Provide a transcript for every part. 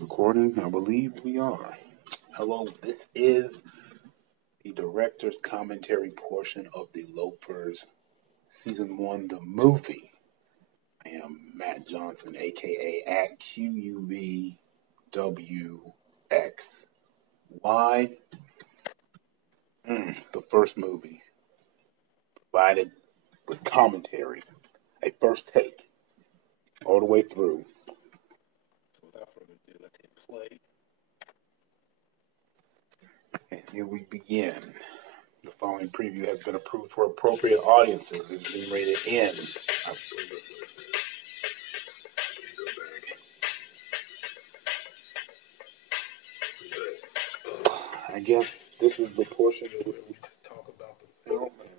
Recording, I believe we are. Hello, this is the director's commentary portion of the LOAFers Season 1, the movie. I am Matt Johnson, aka at QUVWXY. The first movie provided with commentary, a first take, all the way through. So without further ado, let's hit play. And here we begin. The following preview has been approved for appropriate audiences. It's been rated N. I guess this is the portion where we just talk about the film and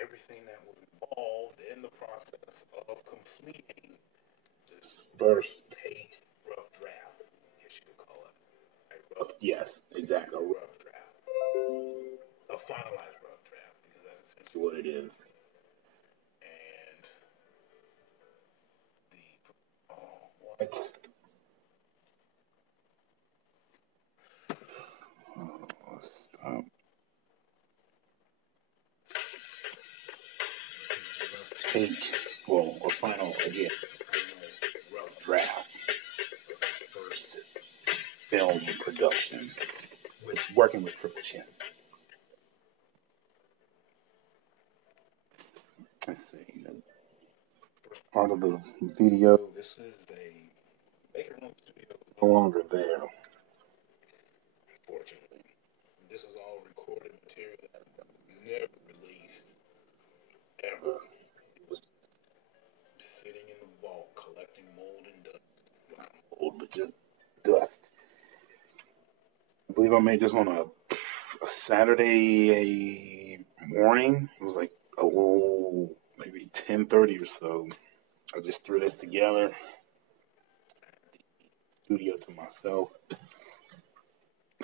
everything that was involved in the process of completing this first take rough draft, I guess you could call it. Yes, exactly, a rough draft. A finalized rough draft, because that's essentially what it is. And what? Stop. Take, well, or final, again, rough draft. First film production with working with Triple Chin. Let's see. The first part of the video. This is a Baker Room studio. No longer there. Unfortunately, this is all recorded material that was never released ever. It was sitting in the vault collecting mold and dust. Not mold, but just dust. I believe I made this on a Saturday morning. It was like maybe 10:30 or so. I just threw this together. The studio to myself,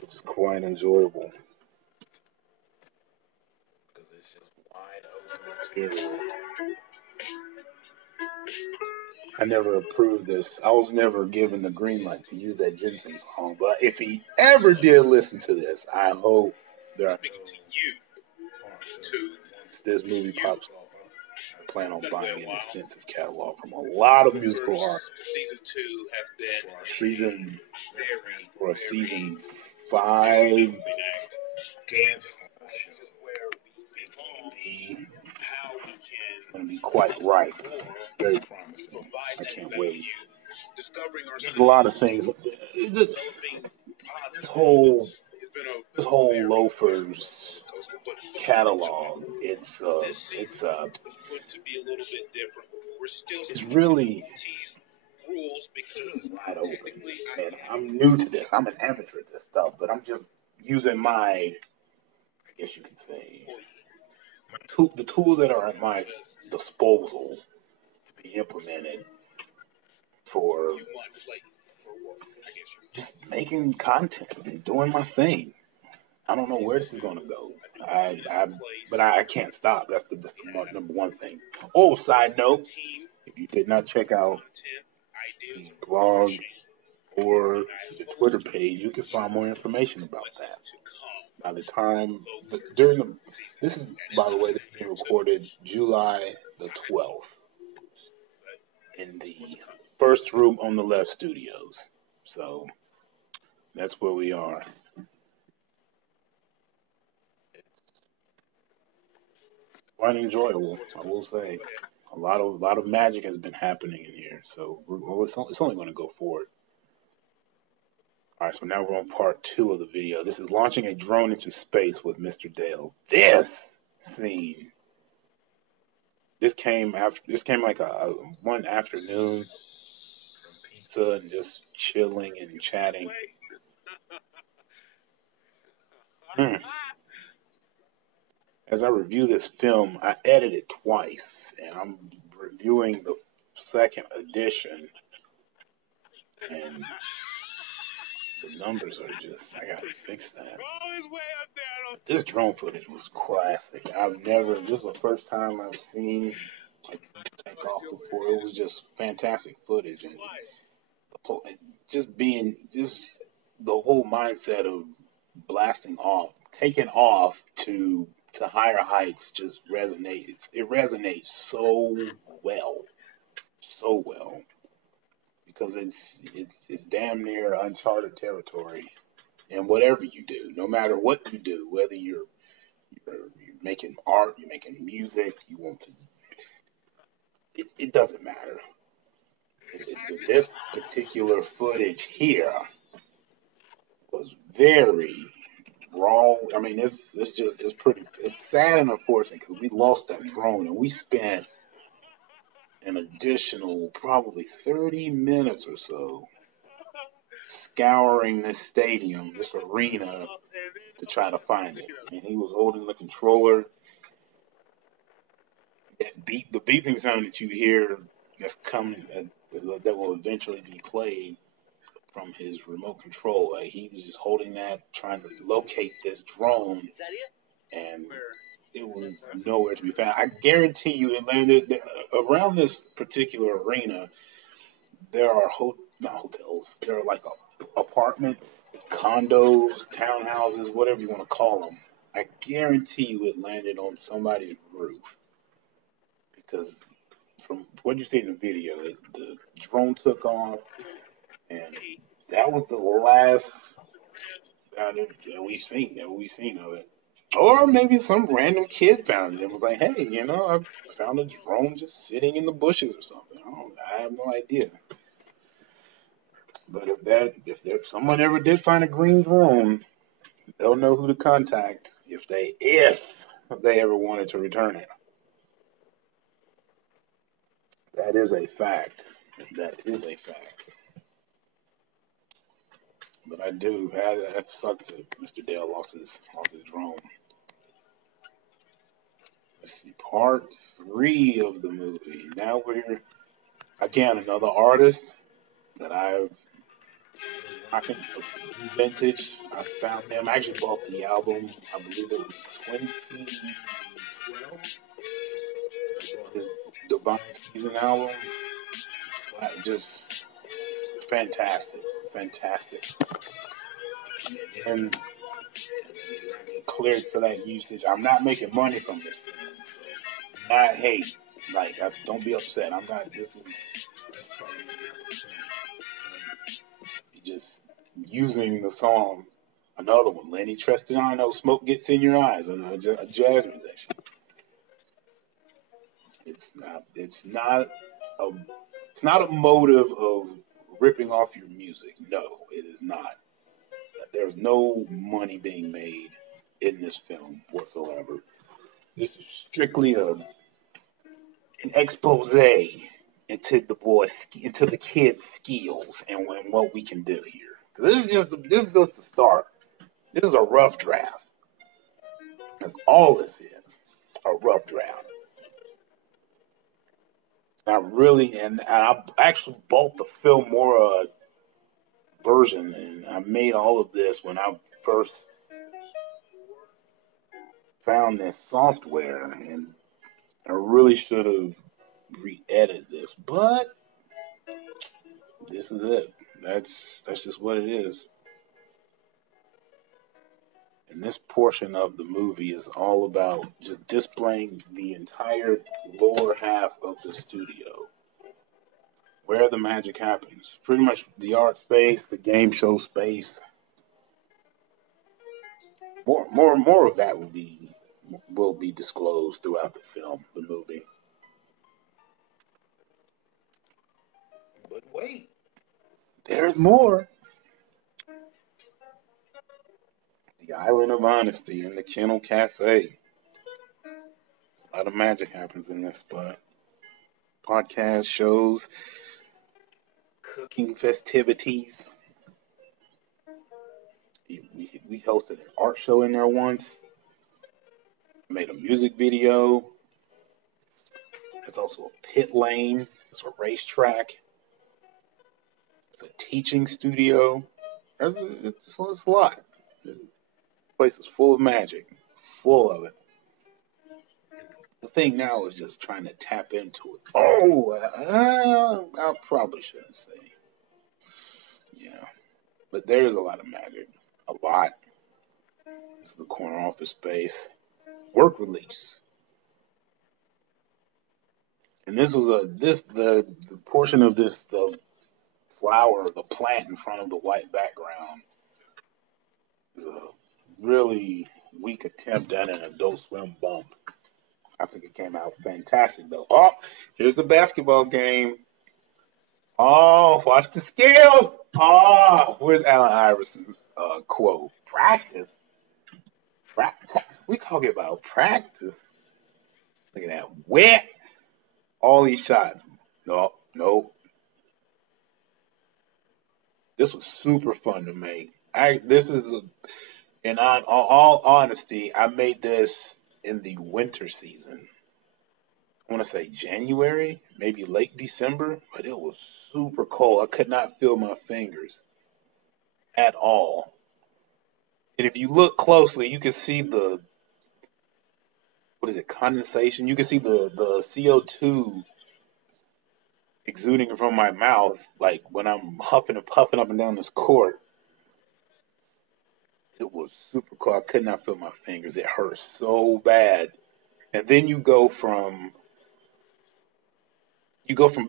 which is quite enjoyable because it's just wide open material. I never approved this. I was never given the green light to use that Jensen song, but if he ever did listen to this, I hope there are speaking to you. Once this movie pops off, I plan on buying an extensive catalog from a lot of musical artists. Season 2 has been for a season 5 dance. It's going to be quite right. Very promising. I can't wait. There's a lot of things. This whole LOAFers catalog. It's really wide open. And I'm new to this. I'm an amateur at this stuff, but I'm just using my, I guess you could say, the tools that are at my disposal to be implemented for just making content and doing my thing. I don't know where this is going to go. But I can't stop. That's the number one thing. Oh, side note, if you did not check out the blog or the Twitter page, you can find more information about that. By the time, this is, by the way, this is being recorded July the 12th in the First Room on the Left studios. So that's where we are. Quite enjoyable, I will say. A lot of magic has been happening in here, so it's only going to go forward. All right, so now we're on part 2 of the video. This is launching a drone into space with Mr. Dale. This scene. This came like one afternoon, pizza and just chilling and chatting. As I review this film, I edited twice, and I'm reviewing the second edition, and the numbers are just, I gotta fix that. This drone footage was classic. This is the first time I've seen a drone take off before. It was just fantastic footage, and just the whole mindset of blasting off, taking off to higher heights just resonates. It resonates so well, so well, because it's damn near uncharted territory. And whatever you do, no matter what you do, whether you're making art, you're making music, you want to, it doesn't matter. This particular footage here was very raw. I mean, it's sad and unfortunate because we lost that drone and we spent an additional probably 30 minutes or so scouring this stadium, this arena, to try to find it. And he was holding the controller. The beeping sound that you hear that's coming, that will eventually be played from his remote control. He was just holding that, trying to locate this drone, and it was nowhere to be found. I guarantee you it landed around this particular arena. There are not hotels. There are like apartments, condos, townhouses, whatever you want to call them. I guarantee you it landed on somebody's roof, because from what you see in the video, the drone took off, and that was the last that we've seen of it. Or maybe some random kid found it and was like, "Hey, I found a drone just sitting in the bushes or something." I have no idea. But if someone ever did find a green drone, they'll know who to contact if they ever wanted to return it. That is a fact. That is a fact. But that sucked that Mr. Dale lost his drone. Let's see, part 3 of the movie. Now we're, again, another artist that I've rocking vintage. I found them. I actually bought the album, I believe it was 2012. His Divine Season album. Just fantastic. And cleared for that usage. I'm not making money from this film. So not hate. Don't be upset. I'm not. This is just using the song. Another one, Lenny Tristano, "Smoke Gets in Your Eyes," a jazz musician. It's not a motive of ripping off your music. No, it is not. There's no money being made in this film whatsoever. This is strictly an expose into the kids' skills and what we can do here. This is just the start. This is a rough draft. That's all this is, a rough draft. And I actually bought the Filmora version, and I made all of this when I first found this software, and I really should have re-edited this, but this is it. That's just what it is. And this portion of the movie is all about just displaying the entire lower half of the studio, where the magic happens. Pretty much the art space, the game show space. More of that will be disclosed throughout the film, the movie. But wait, there's more. The Island of Honesty and the Kennel Cafe. A lot of magic happens in this spot. Podcast shows, cooking festivities. We hosted an art show in there once. Made a music video. There's also a pit lane. It's a racetrack. It's a teaching studio. It's a lot. The place is full of magic. Full of it. The thing now is just trying to tap into it. I probably shouldn't say. Yeah. But there's a lot of magic. A lot. This is the corner office space. Work release. And this was the portion of this, the flower, the plant in front of the white background is a really weak attempt at an Adult Swim bump. I think it came out fantastic though. Oh, here's the basketball game. Oh, watch the skills. Oh, where's Allen Iverson's quote? Practice. We talking about practice. Look at that. Wet. All these shots. No. This was super fun to make. In all honesty, I made this in the winter season. I want to say January, maybe late December, but it was super cold. I could not feel my fingers at all. And if you look closely, you can see condensation? You can see the CO2 exuding from my mouth, like when I'm huffing and puffing up and down this court. It was super cold. I could not feel my fingers. It hurt so bad. And then you go from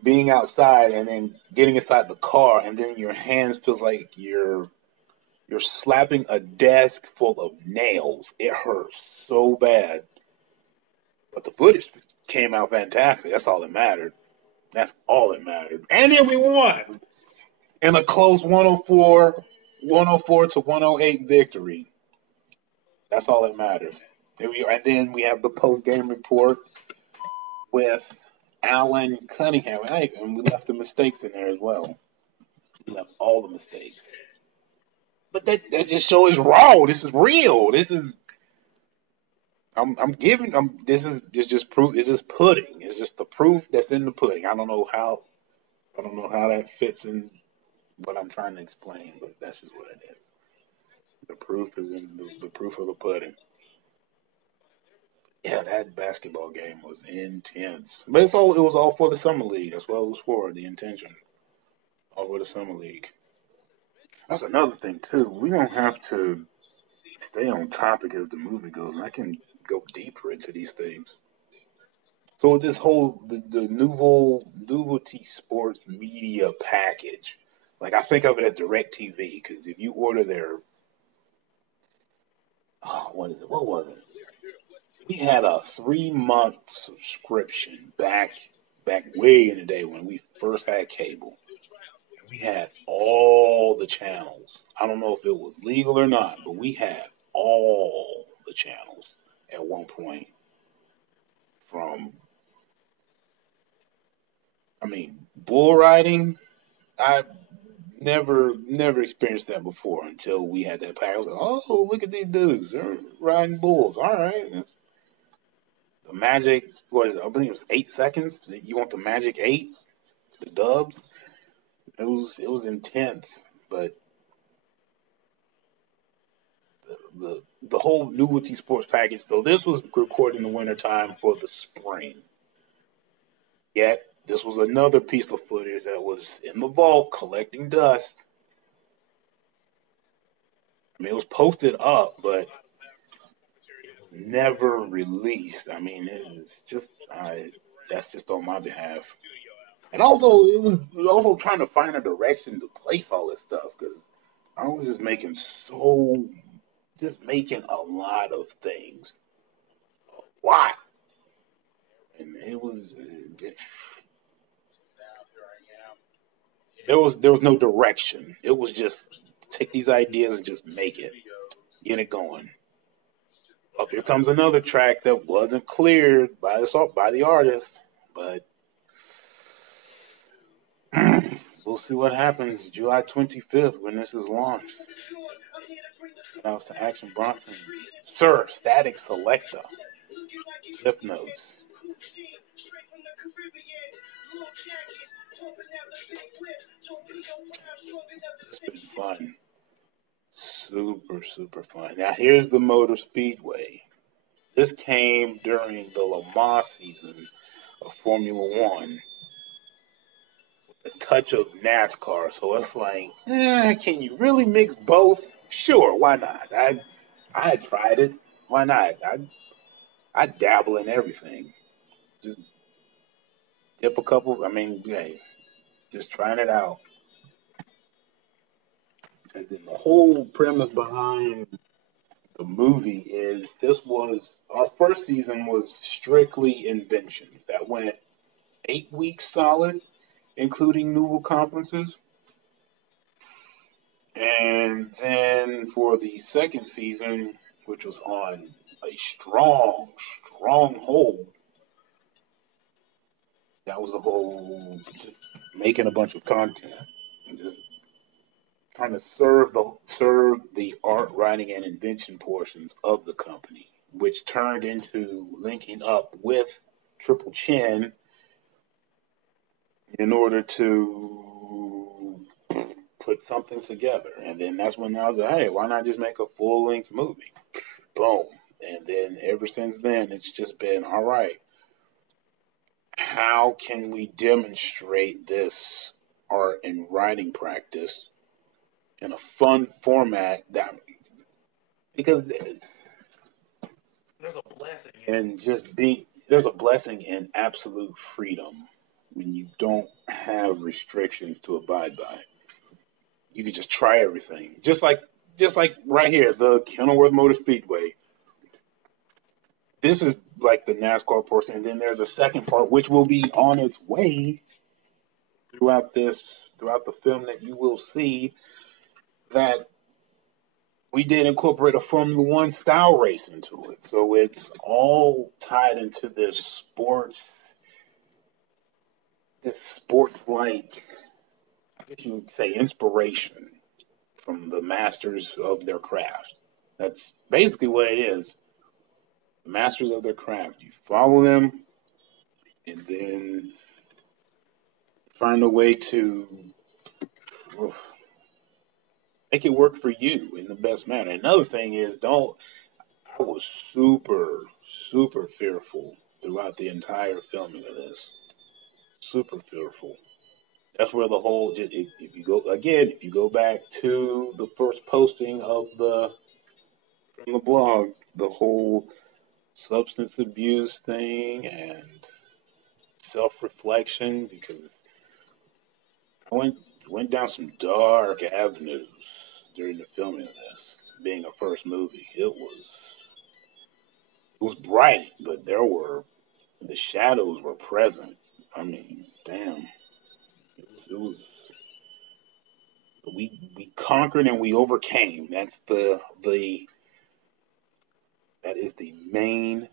being outside and then getting inside the car, and then your hands feels like you're slapping a desk full of nails. It hurts so bad. But the footage came out fantastic. That's all that mattered. And then we won in a close 104 to 108 victory. That's all that matters. And then we have the post-game report with Alan Cunningham. And we left the mistakes in there as well. We left all the mistakes. But that just shows raw. This is real. This is this is just proof. It's just pudding. It's just the proof that's in the pudding. I don't know how that fits in what I'm trying to explain, but that's just what it is. The proof is in the proof of the pudding. Yeah, that basketball game was intense. But it was all for the summer league. That's what it was for, the intention. All for the summer league. That's another thing too. We don't have to stay on topic as the movie goes. I can go deeper into these things. So this whole the Nuvelty Sports Media package, like I think of it as DirecTV, because if you order their what was it? We had a 3-month subscription back way in the day when we first had cable. And we had all the channels. I don't know if it was legal or not, but we had all the channels at one point. Bull riding, I never experienced that before until we had that pack. I was like, oh, look at these dudes. They're riding bulls. All right. The magic, I believe it was 8 seconds. You want the magic 8? The dubs? It was intense, but the whole Nuvelty Sports package, though, this was recorded in the wintertime for the spring. Yet, this was another piece of footage that was in the vault collecting dust. I mean, it was posted up, but it was never released. I mean, it's just that's just on my behalf. And also, it was also trying to find a direction to place all this stuff because I was just making a lot of things. A lot. And it was there was no direction. It was just take these ideas and just make it. Get it going. Up here comes another track that wasn't cleared by the artist, but we'll see what happens July 25th when this is launched. Announced to Action Bronson. Sir, Static Selecta. Cliff Notes. It's been fun. Super, super fun. Now here's the Motor Speedway. This came during the Le Mans season of Formula One. a touch of NASCAR. So it's like, can you really mix both? Sure, why not? I tried it. Why not? I dabble in everything. Just dip a couple. I mean, hey, just trying it out. And then the whole premise behind the movie is this was our first season was strictly inventions that went 8 weeks solid, including Nuvel conferences. And then for the second season, which was on a strong hold, that was a whole just making a bunch of content and just trying to serve the art, writing, and invention portions of the company, which turned into linking up with Triple Chin in order to put something together. And then that's when I was like, hey, why not just make a full length movie? Boom. And then ever since then, it's just been all right. How can we demonstrate this art and writing practice in a fun format that because there's a blessing in just being there's a blessing in absolute freedom when you don't have restrictions to abide by. You can just try everything. Just like right here, the Kenilworth Motor Speedway. This is like the NASCAR portion, and then there's a second part which will be on its way throughout the film that you will see that we did incorporate a Formula One style race into it. So it's all tied into this sports like, I guess you would say, inspiration from the masters of their craft. That's basically what it is. The masters of their craft. You follow them and then find a way to make it work for you in the best manner. Another thing is I was super fearful throughout the entire filming of this. Super fearful. That's where the whole, if you go back to the first posting from the blog, the whole substance abuse thing and self-reflection, because I went down some dark avenues during the filming of this. Being a first movie, it was bright, but the shadows were present. I mean, damn, it was we conquered and we overcame. That is the main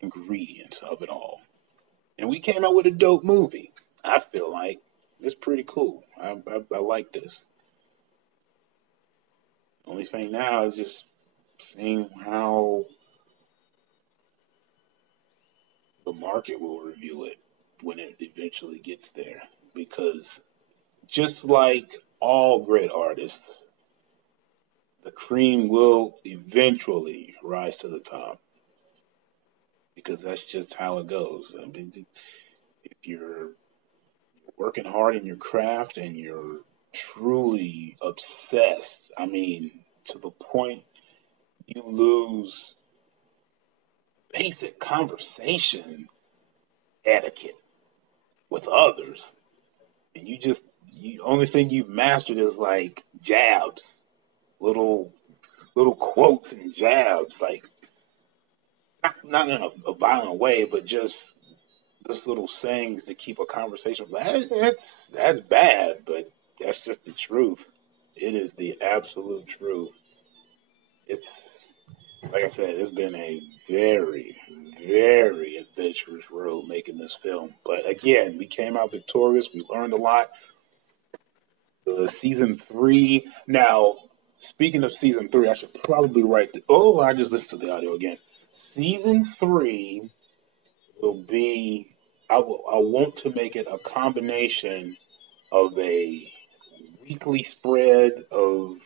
ingredient of it all. And we came out with a dope movie. I feel like it's pretty cool. I like this. Only thing now is just seeing how the market will review it when it eventually gets there. Because just like all great artists, the cream will eventually rise to the top. Because that's just how it goes. I mean, if you're working hard in your craft and you're truly obsessed, I mean, to the point you lose basic conversation etiquette with others, and you only thing you've mastered is like jabs, little quotes and jabs, like not in a violent way, but just little sayings to keep a conversation. That's bad, but that's just the truth. It is the absolute truth. It's like I said, it's been a very, very adventurous road making this film. But again, we came out victorious. We learned a lot. Season 3. Now, speaking of season 3, I should probably I just listened to the audio again. Season 3 will be. I want to make it a combination of a weekly spread of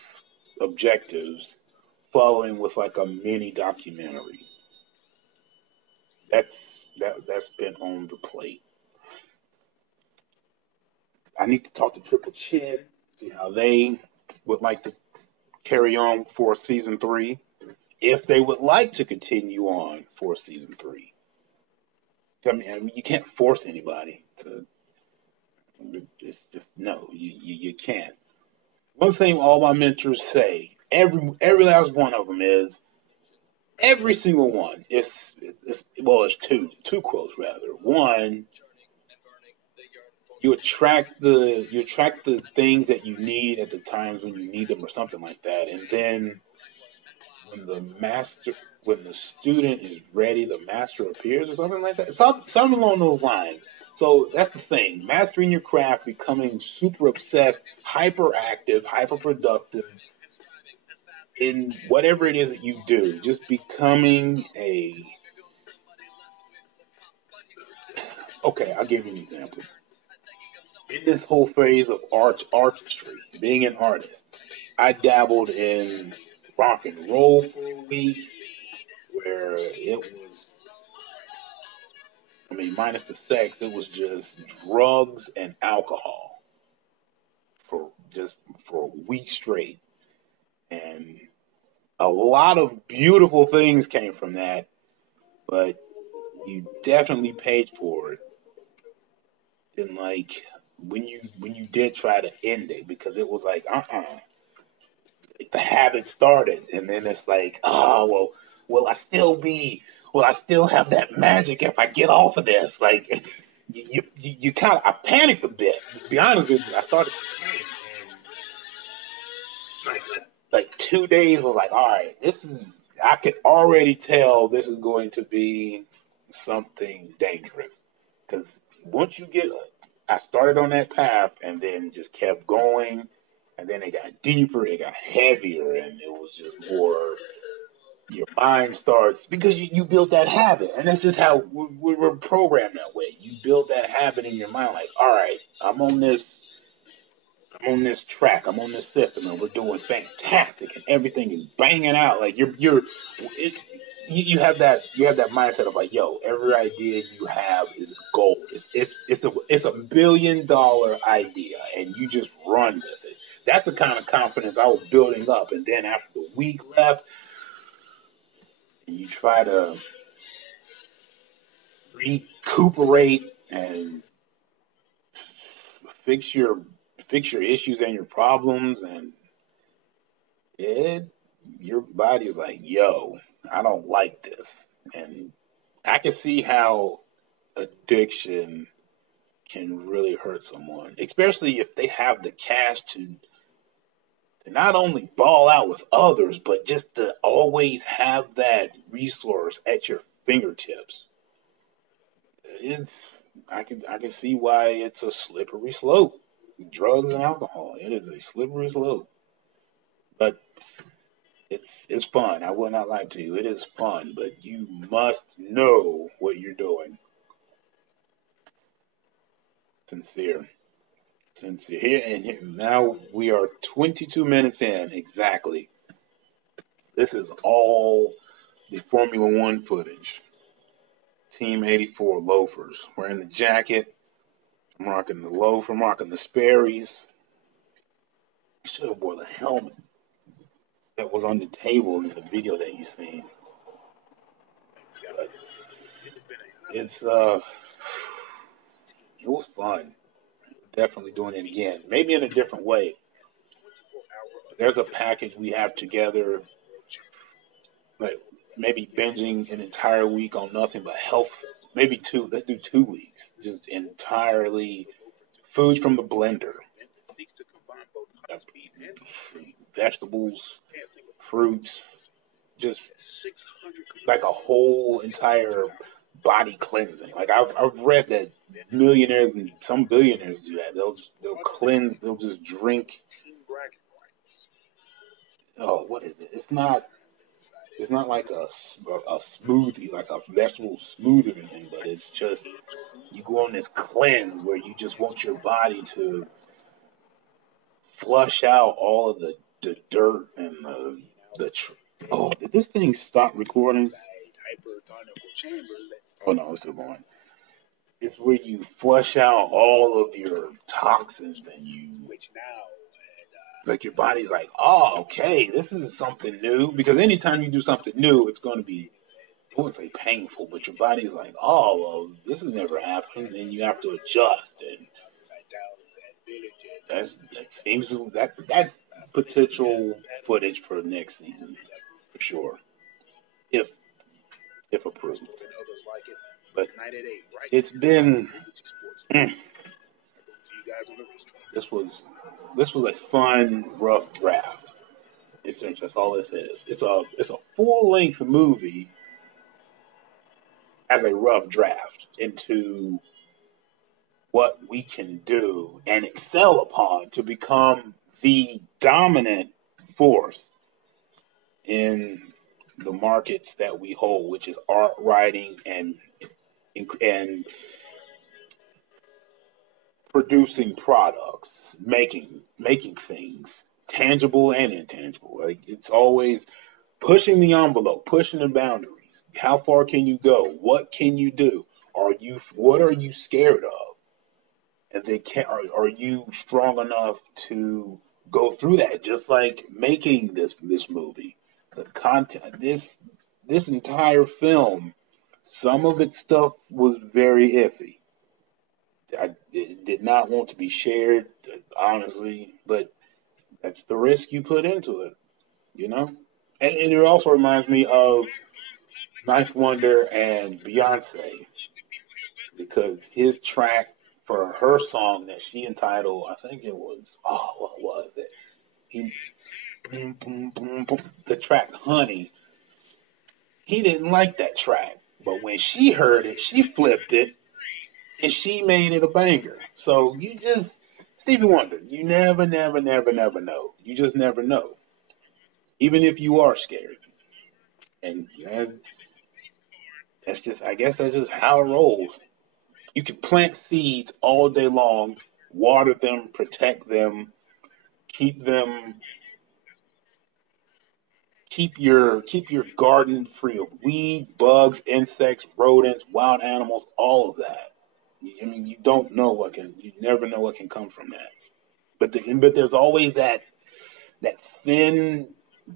objectives following with like a mini documentary. That's been on the plate. I need to talk to Triple Chin, see how they would like to carry on for season 3, if they would like to continue on for season 3. I mean, you can't force anybody to. It's just no, you can't. One thing all my mentors say, every last one of them is, every single one. It's two quotes rather. One, you attract the things that you need at the times when you need them or something like that, and then when the student is ready, the master appears or something like that. Something along those lines. So that's the thing. Mastering your craft, becoming super obsessed, hyperactive, hyper productive in whatever it is that you do. Just becoming a okay, I'll give you an example. In this whole phase of artistry, being an artist, I dabbled in rock and roll for a week, where it was, I mean, minus the sex, it was just drugs and alcohol for a week straight, and a lot of beautiful things came from that, but you definitely paid for it. And like when you did try to end it, because it was like the habit started, and then it's like, oh well, will I still have that magic if I get off of this? Like you kind of, I panicked a bit. To be honest with you, I started to panic, and like 2 days was like, all right, this is. I could already tell this is going to be something dangerous, because once you get, I started on that path and then just kept going, and then it got deeper, it got heavier, and it was just more. Your mind starts, because you build that habit, and that's just how we're programmed that way. You build that habit in your mind, like, all right, I'm on this track, I'm on this system, and we're doing fantastic, and everything is banging out. Like it, you have that mindset of like, yo, every idea you have is gold. It's a $1 billion idea, and you just run with it. That's the kind of confidence I was building up, and then after the week left, you try to recuperate and fix your fix your issues and your problems, and it your body's like, yo, I don't like this. And I can see how addiction can really hurt someone, especially if they have the cash to not only ball out with others, but just to always have that resource at your fingertips. It's I can see why it's a slippery slope. Drugs and alcohol. It is a slippery slope. But it's fun. I will not lie to you. It is fun, but you must know what you're doing. Sincere. Sincere. Here, now we are 22 minutes in exactly. This is all the Formula One footage. Team 84 loafers. Wearing the jacket. I'm rocking the loafer. I'm rocking the Sperry's. I should have wore the helmet that was on the table in the video that you seen. But it's it was fun. Definitely doing it again. Maybe in a different way. There's a package we have together, like maybe binging an entire week on nothing but health. Maybe two. Let's do 2 weeks. Just entirely foods from the blender. That's vegetables, fruits, just like a whole entire body cleansing. Like I've read that millionaires and some billionaires do that. They'll cleanse. They'll just drink. Oh, what is it? It's not like a smoothie, like a vegetable smoothie or anything, but it's just you go on this cleanse where you just want your body to flush out all of the dirt and oh, did this thing stop recording? Oh no, it's still going. It's where you flush out all of your toxins and you which now like your body's like, oh, okay, this is something new. Because anytime you do something new, it's going to be, I wouldn't say painful, but your body's like, oh, well, this has never happened, and you have to adjust. And that seems that's potential footage for next season for sure, if approved. But it's been this was a fun, rough draft. Essentially, that's all this is. It's a full length movie as a rough draft into what we can do and excel upon to become the dominant force in the markets that we hold, which is art, writing, and producing products, making things tangible and intangible. Like it's always pushing the envelope, pushing the boundaries. How far can you go? What can you do? What are you scared of? And they are you strong enough to go through that? Just like making this movie, the content, this entire film, some of its stuff was very iffy. I did not want to be shared, honestly, but that's the risk you put into it, you know? And it also reminds me of Ninth Wonder and Beyonce, because his track for her song that she entitled, I think it was, what was it? Boom, boom, boom, boom, the track Honey. He didn't like that track, but when she heard it, she flipped it and she made it a banger. So Stevie Wonder, you never know. You just never know. Even if you are scared. And I guess that's just how it rolls. You can plant seeds all day long, water them, protect them, keep your garden free of weeds, bugs, insects, rodents, wild animals, all of that. I mean, you never know what can come from that. But there's always that thin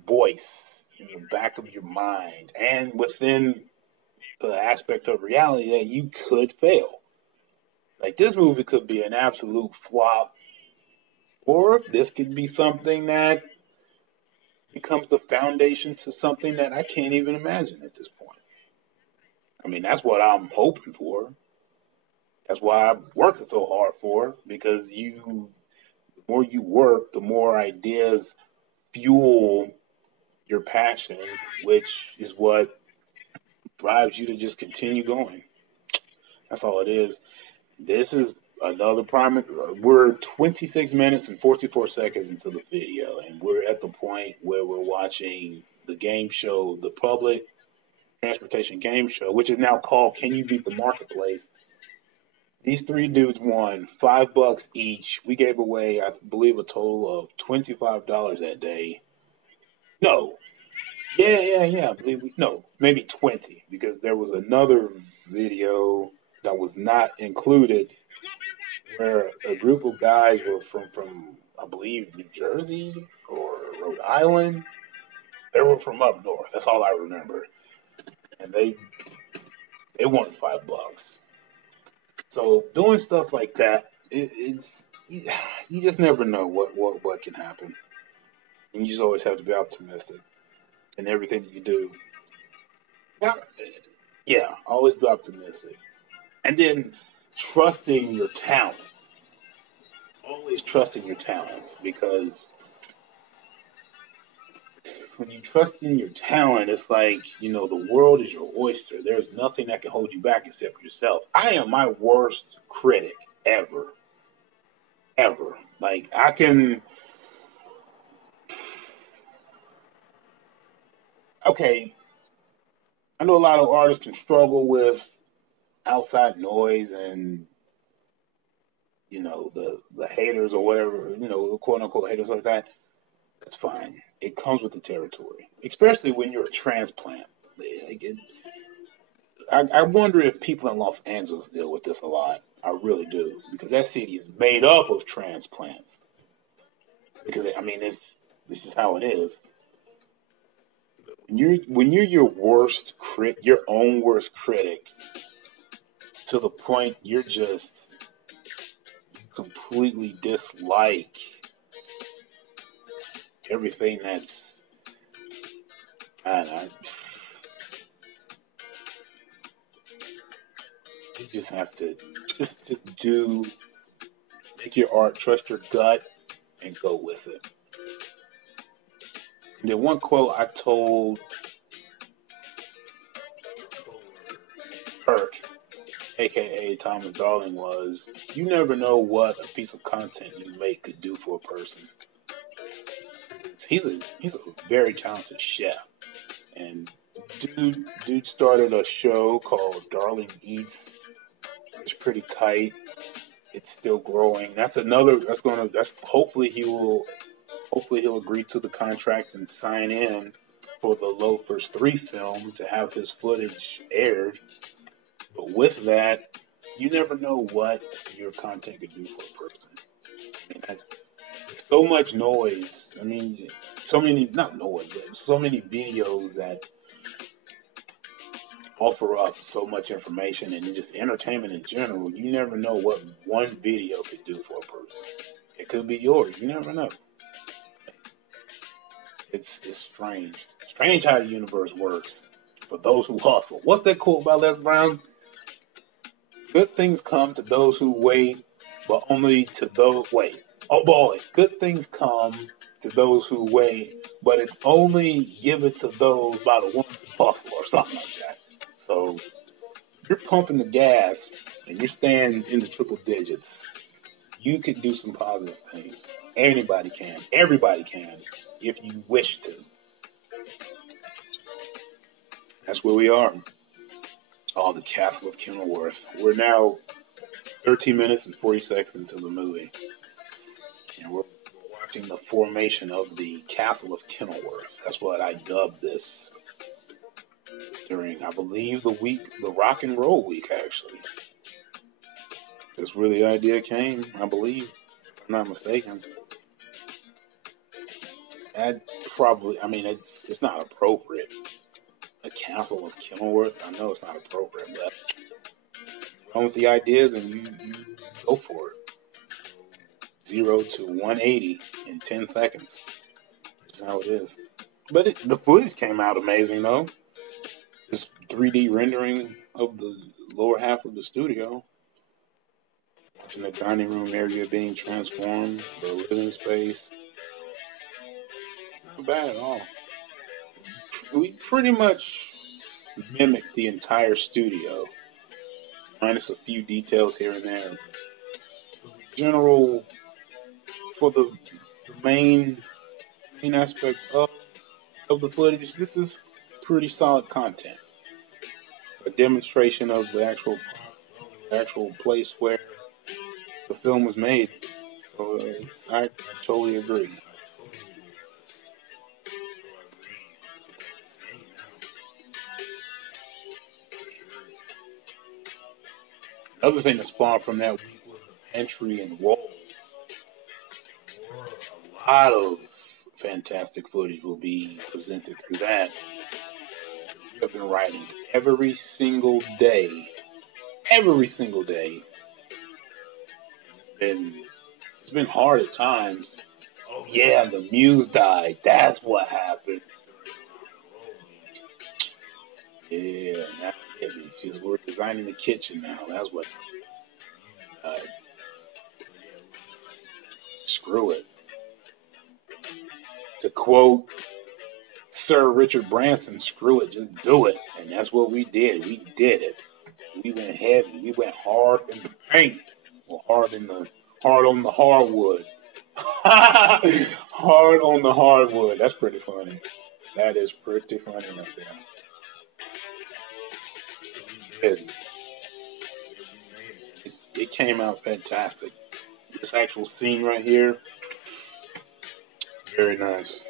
voice in the back of your mind and within the aspect of reality that you could fail. Like this movie could be an absolute flop, or this could be something that becomes the foundation to something that I can't even imagine at this point. I mean, that's what I'm hoping for. That's why I'm working so hard for, because the more you work, the more ideas fuel your passion, which is what drives you to just continue going. That's all it is. This is another prime. We're 26 minutes and 44 seconds into the video, and we're at the point where we're watching the game show, the public transportation game show, which is now called Can You Beat the Marketplace? These three dudes won $5 each. We gave away, I believe, a total of $25 that day. No. Yeah. I believe maybe 20, because there was another video that was not included where a group of guys were from I believe New Jersey or Rhode Island. They were from up north. That's all I remember. And they won $5. So doing stuff like that, it's you just never know what can happen. And you just always have to be optimistic in everything that you do. Yeah, always be optimistic. And then trusting your talents. Always trusting your talents, because when you trust in your talent, it's like, the world is your oyster. There's nothing that can hold you back except yourself. I am my worst critic ever. Ever. Like, okay, I know a lot of artists can struggle with outside noise and, the haters or whatever, the quote unquote haters like that. That's fine. It comes with the territory, especially when you're a transplant. I wonder if people in Los Angeles deal with this a lot. I really do, because that city is made up of transplants. Because I mean, this is how it is. When you're your own worst critic, to the point you're just completely dislike everything that's, I don't know, you just have to just do make your art, trust your gut, and go with it. And then one quote I told Kirk, aka Thomas Darling, was, "You never know what a piece of content you make could do for a person." He's a very talented chef, and dude started a show called Darling Eats. It's pretty tight. It's still growing. That's hopefully he'll agree to the contract and sign in for the LOAFers 3 film to have his footage aired. But with that, you never know what your content could do for a person. I mean, so much noise. I mean, not noise, but so many videos that offer up so much information and just entertainment in general. You never know what one video could do for a person. It could be yours. You never know. It's strange. Strange how the universe works for those who hustle. What's that quote by Les Brown? Good things come to those who wait, but only to those wait. Oh boy, good things come to those who wait, but it's only given to those by the ones who hustle, or something like that. So if you're pumping the gas and you're staying in the triple digits, you can do some positive things. Anybody can. Everybody can, if you wish to. That's where we are. Oh, the Castle of Kenilworth. We're now 13 minutes and 40 seconds into the movie. And we're watching the formation of the Castle of Kenilworth. That's what I dubbed this during, I believe, the Rock and Roll Week, actually. That's where the idea came, I believe, if I'm not mistaken. It's not appropriate. A Castle of Kenilworth, I know it's not appropriate, but you run with the ideas and you go for it. 0 to 180 in 10 seconds. That's how it is. But the footage came out amazing, though. This 3D rendering of the lower half of the studio. Watching the dining room area being transformed, the living space. Not bad at all. We pretty much mimicked the entire studio, minus a few details here and there. General, for the main aspect of the footage, this is pretty solid content. A demonstration of the actual place where the film was made. So I totally agree. Another thing that spawned from that week was the pantry and wall. A lot of fantastic footage will be presented through that. We have been writing every single day. Every single day. It's been hard at times. Oh yeah, the muse died. That's what happened. Yeah, now we're designing the kitchen now. That's what. Screw it. To quote Sir Richard Branson, screw it, just do it. And that's what we did. We did it. We went heavy. We went hard in the paint. Or hard on the hardwood. Hard on the hardwood. That's pretty funny. That is pretty funny right there. It came out fantastic. This actual scene right here, very nice.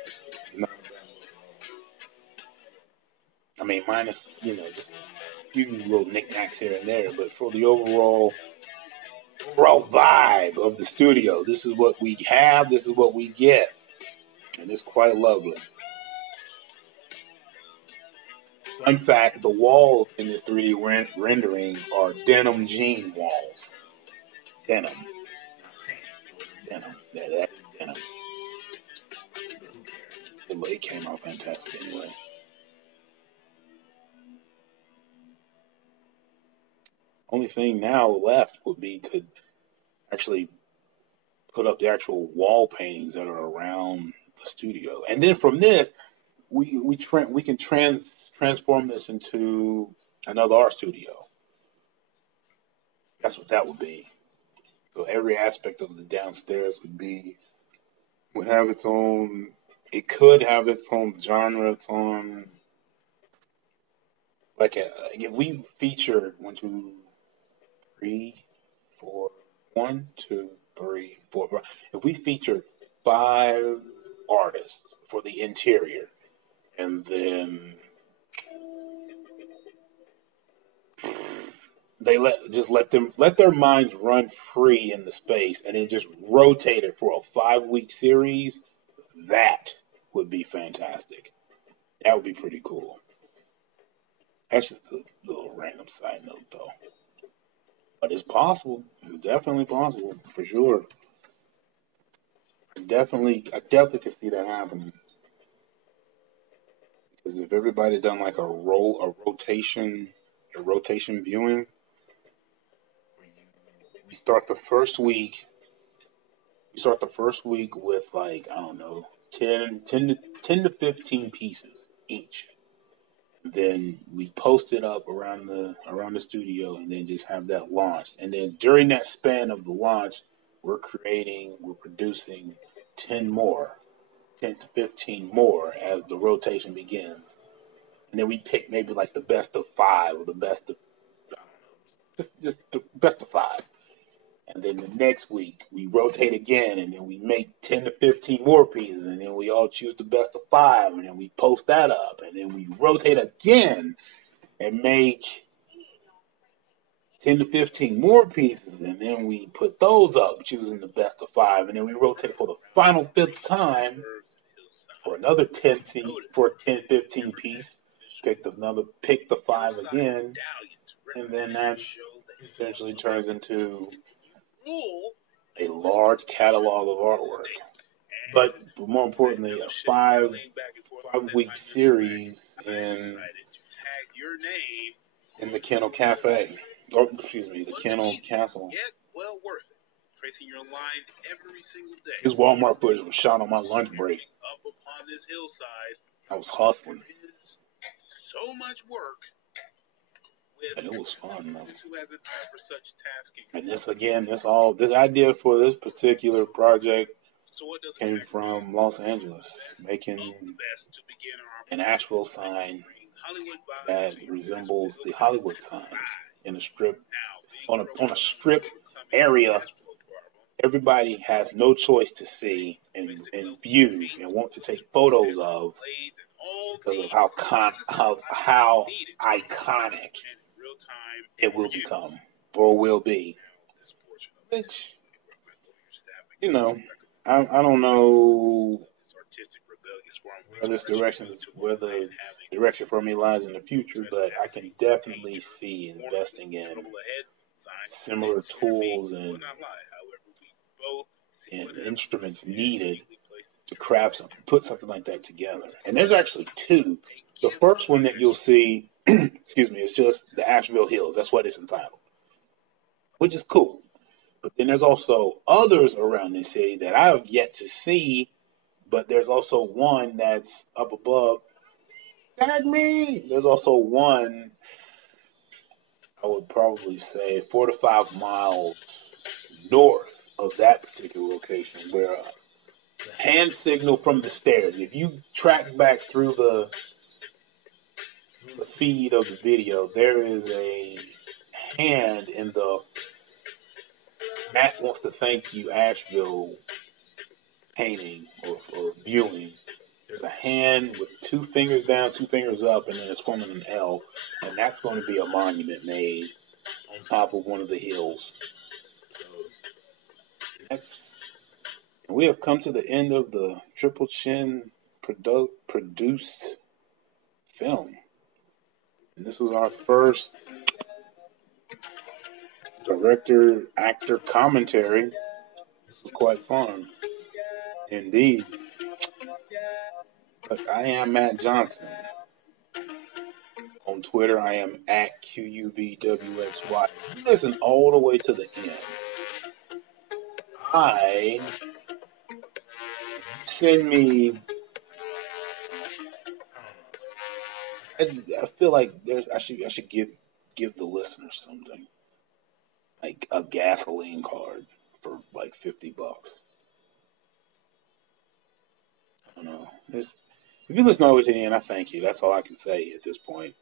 Not bad. I mean, minus, just few little knickknacks here and there, but for the overall vibe of the studio, this is what we have, this is what we get, and it's quite lovely. Fun fact, the walls in this 3D rendering are denim jean walls. Denim. Denim. That is denim. It came out fantastic anyway. Only thing now left would be to actually put up the actual wall paintings that are around the studio, and then from this, we can transform this into another art studio. That's what that would be. So every aspect of the downstairs would have its own. It could have its own genre, its own. Like if we featured 1, 2, 3, 4, 1, 2, 3, 4, 5. If we featured 5 artists for the interior, and then they let their minds run free in the space, and then just rotate it for a 5-week series, that would be fantastic. That would be pretty cool. That's just a little random side note, though. But it's possible. It's definitely possible, for sure. I definitely could see that happening. Because if everybody done like a rotation viewing, we start the first week with like, I don't know, 10 to 15 pieces each. Then we post it up around the studio, and then just have that launched. And then during that span of the launch, we're producing 10 to 15 more as the rotation begins. And then we pick maybe like the best of 5 or the best of, I don't know, just the best of 5. And then the next week we rotate again, and then we make 10 to 15 more pieces, and then we all choose the best of 5, and then we post that up, and then we rotate again and make 10 to 15 more pieces, and then we put those up, choosing the best of 5, and then we rotate for the final 5th time for another 10 15 piece. Pick the 5 again, and then that essentially turns into a large catalog of artwork. But more importantly, a 5-week series in the Kennel Cafe. Oh, excuse me, the Kennel Castle. Well worth it. Tracing your lines every single day. His Walmart footage was shot on my lunch break. Up upon this hillside. I was hustling. So much work. And it was fun, though. Who has a time for such tasking? And this idea for this particular project came from Los Angeles, making an Asheville sign that resembles the Hollywood sign in a strip, on a strip area. Everybody has no choice to see and view and want to take photos of, because of how iconic it will become or will be. Which, I don't know where the direction for me lies in the future, but I can definitely see investing in similar tools and instruments needed to put something like that together. And there's actually 2. The first one that you'll see, excuse me, is just the Asheville Hills. That's what it's entitled, which is cool. But then there's also others around this city that I have yet to see, but there's also one that's up above. There's also one, I would probably say 4 to 5 miles north of that particular location, where the hand signal from the stairs, if you track back through the feed of the video, there is a hand in the Matt wants to thank you Asheville painting or viewing, there's a hand with 2 fingers down, 2 fingers up, and then it's forming an L, and that's going to be a monument made on top of one of the hills. So we have come to the end of the Triple Chin produced film. And this was our first director actor commentary. This was quite fun. Indeed. But I am Matt Johnson. On Twitter, I am at QUVWXY. Listen all the way to the end. Send me. I feel like I should give the listeners something, like a gasoline card for like $50. I don't know. If you listen all the way to the end, I thank you. That's all I can say at this point,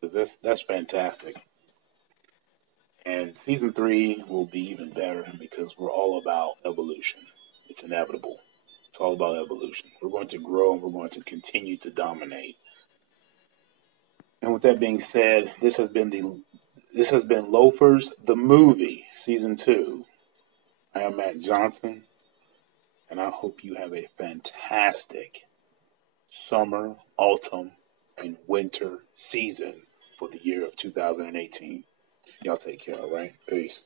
because that's fantastic. And season 3 will be even better because we're all about evolution. It's inevitable. It's all about evolution. We're going to grow and we're going to continue to dominate. And with that being said, this has been LOAFers the Movie Season 2. I am Matt Johnson, and I hope you have a fantastic summer, autumn, and winter season for the year of 2018. Y'all take care, all right? Peace.